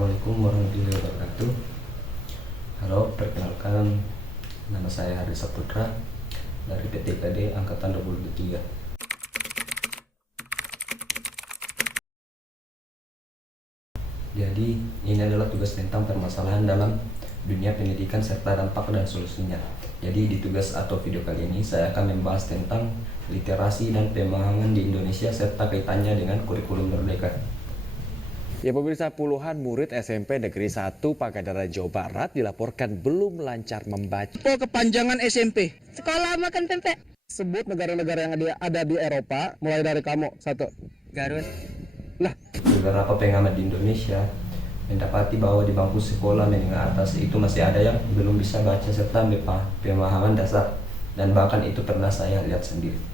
Assalamualaikum warahmatullahi wabarakatuh. Halo, perkenalkan nama saya Hari Saputra dari PTKD Angkatan 2023. Jadi, ini adalah tugas tentang permasalahan dalam dunia pendidikan serta dampak dan solusinya. Jadi, di tugas atau video kali ini saya akan membahas tentang literasi dan pemahaman di Indonesia serta kaitannya dengan kurikulum merdeka. Ya pemirsa, puluhan murid SMP Negeri 1 Pangandaran Jawa Barat dilaporkan belum lancar membaca. Kepanjangan SMP. Sekolah makan pempek. Sebut negara-negara yang ada di Eropa, mulai dari kamu. 1. Garut. Beberapa pengamat di Indonesia mendapati bahwa di bangku sekolah menengah atas itu masih ada yang belum bisa baca serta pemahaman dasar, dan bahkan itu pernah saya lihat sendiri.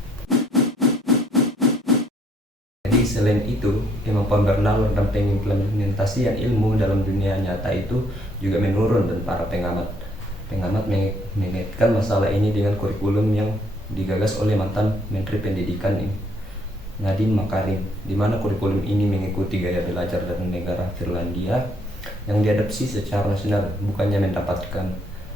Jadi selain itu, kemampuan bernalar dan pengimplementasian ilmu dalam dunia nyata itu juga menurun, dan para pengamat mengaitkan masalah ini dengan kurikulum yang digagas oleh mantan Menteri Pendidikan Nadiem Makarim, di mana kurikulum ini mengikuti gaya belajar dari negara Finlandia yang diadopsi secara nasional, bukannya mendapatkan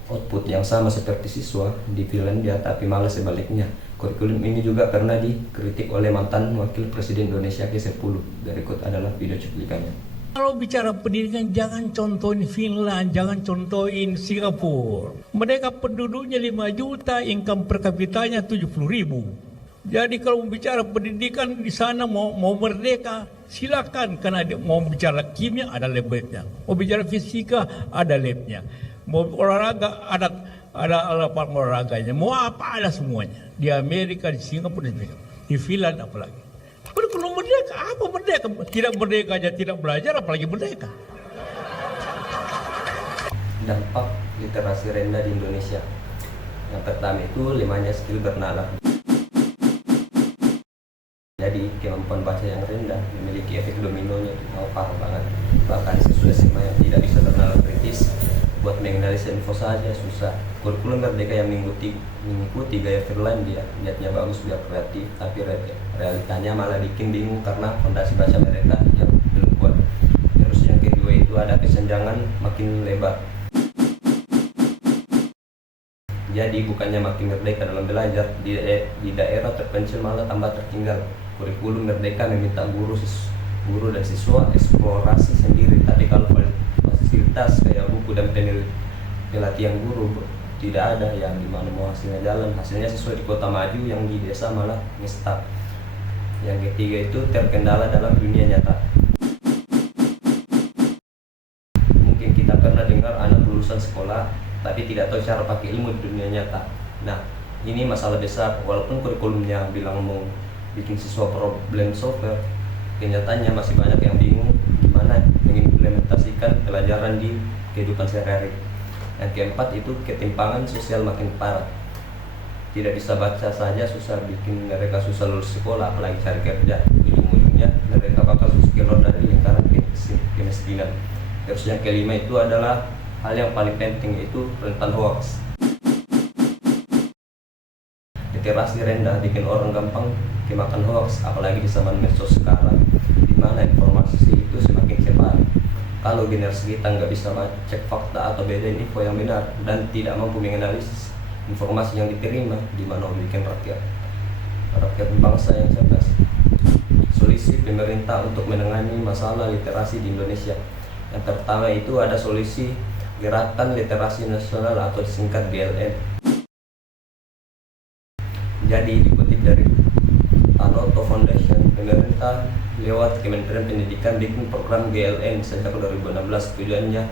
output yang sama seperti siswa di Finlandia, tapi malah sebaliknya. Kurikulum ini juga pernah dikritik oleh mantan Wakil Presiden Indonesia ke-10. Berikut adalah video cuplikannya. Kalau bicara pendidikan, jangan contohin Finland, jangan contohin Singapura. Mereka penduduknya 5 juta, income per kapitanya 70.000. Jadi kalau bicara pendidikan di sana mau merdeka, silakan, karena mau bicara kimia ada labnya, mau bicara fisika ada labnya, mau olahraga ada lapangan olahraganya, mau apa ada semuanya. Di Amerika, di Singapura, di Finland apalagi. Tapi kalau merdeka, apa merdeka? Tidak merdeka aja tidak belajar, apalagi merdeka. Dampak literasi rendah di Indonesia. Yang pertama itu 5 skill bernalar. Jadi kemampuan baca yang rendah memiliki efek dominonya, parah banget. Bahkan sesudah SMA yang tidak bisa bernalar kritis, buat menganalisa info saja susah. Kurikulum merdeka yang mengikuti gaya Finlandia, niatnya bagus biar kreatif, tapi realitanya malah bikin bingung karena fondasi baca mereka yang belum kuat. Terus yang kedua itu ada kesenjangan makin lebar. Jadi bukannya makin merdeka dalam belajar, di daerah terpencil malah tambah tertinggal. Kurikulum merdeka meminta guru dan siswa eksplorasi sendiri, tapi kalau fasilitas kayak buku dan pelatihan guru tidak ada, yang dimana mau hasilnya jalan. Hasilnya siswa di kota maju, yang di desa malah ngestak. Yang ketiga itu terkendala dalam dunia nyata. Mungkin kita pernah dengar anak lulusan sekolah tapi tidak tahu cara pakai ilmu di dunia nyata. Nah, ini masalah besar. Walaupun kurikulumnya bilang mau bikin siswa problem solver, kenyataannya masih banyak yang bingung gimana mengimplementasikan pelajaran di kehidupan sehari-hari. Yang keempat itu ketimpangan sosial makin parah. Tidak bisa baca saja susah, bikin mereka susah lulus sekolah, apalagi cari kerja. Ujung-ujungnya mereka bakal keluar dari lingkaran kemiskinan. Terus yang kelima itu adalah hal yang paling penting, yaitu rentan hoax. Literasi rendah bikin orang gampang kemakan hoax, apalagi di zaman medsos sekarang, di mana informasi itu semakin cepat. Kalau generasi kita nggak bisa cek fakta atau bedain info yang benar dan tidak mampu menganalisis informasi yang diterima, di mana bikin rakyat bangsa yang cerdas. Solusi pemerintah untuk menangani masalah literasi di Indonesia. Yang pertama itu ada solusi Gerakan Literasi Nasional atau disingkat GLN. Jadi dikutip dari Tanoto Foundation, pemerintah lewat Kementerian Pendidikan bikin program GLN sejak 2016. Tujuannya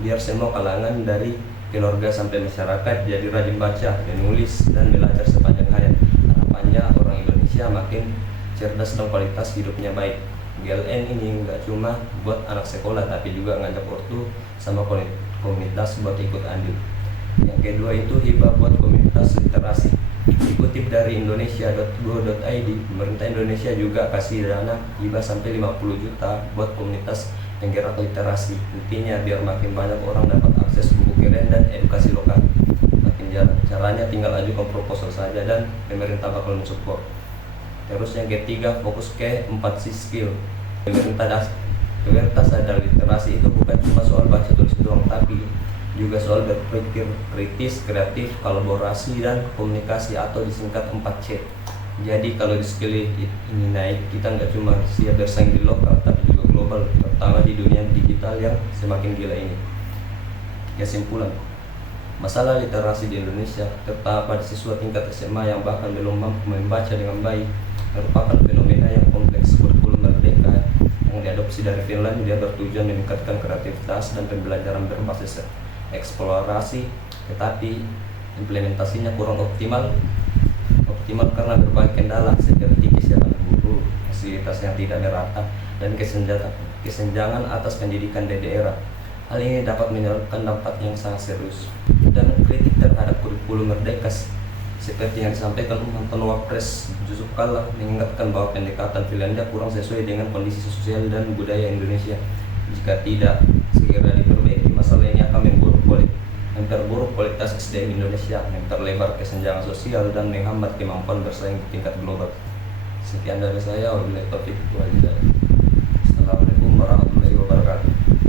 biar semua kalangan dari keluarga sampai masyarakat jadi rajin baca, menulis, dan belajar sepanjang hayat. Harapannya orang Indonesia makin cerdas dan kualitas hidupnya baik. GLN ini nggak cuma buat anak sekolah, tapi juga ngajak ortu sama komunitas buat ikut andil. Yang kedua itu hibah buat komunitas literasi. Dikutip dari indonesia.go.id, pemerintah Indonesia juga kasih dana hibah sampai 50 juta buat komunitas penggerak literasi. Intinya biar makin banyak orang dapat akses buku keren dan edukasi lokal. Makin jarang. Caranya tinggal ajukan proposal saja dan pemerintah bakal mensupport. Terus yang ketiga, fokus ke 4 skill. Prioritas adalah literasi itu bukan cuma soal baca tulis doang, tapi juga soal berpikir kritis, kreatif, kolaborasi, dan komunikasi atau disingkat 4C. Jadi kalau di skill ini naik, kita nggak cuma siap bersaing di lokal, tapi juga global, terutama di dunia digital yang semakin gila ini. Kesimpulan, masalah literasi di Indonesia, terutama pada siswa tingkat SMA yang bahkan belum mampu membaca dengan baik, merupakan fenomena yang kompleks. Kurikulum merdeka yang diadopsi dari Finlandia bertujuan meningkatkan kreativitas dan pembelajaran berbasis eksplorasi, tetapi implementasinya kurang optimal karena berbagai kendala seperti kesiapan guru, fasilitas yang tidak merata, dan kesenjangan atas pendidikan di daerah. Hal ini dapat menyebabkan dampak yang sangat serius. Dan kritik terhadap kurikulum merdeka seperti yang disampaikan mantan Wapres Yusuf Kalla mengingatkan bahwa pendekatan Finlandia kurang sesuai dengan kondisi sosial dan budaya Indonesia. Jika tidak segera diperbaiki, masalah ini akan memperburuk kualitas SDM Indonesia, memperlebar kesenjangan sosial, dan menghambat kemampuan bersaing di tingkat global. Sekian dari saya, wabillahi taufiq wal hidayah. Assalamualaikum warahmatullahi wabarakatuh.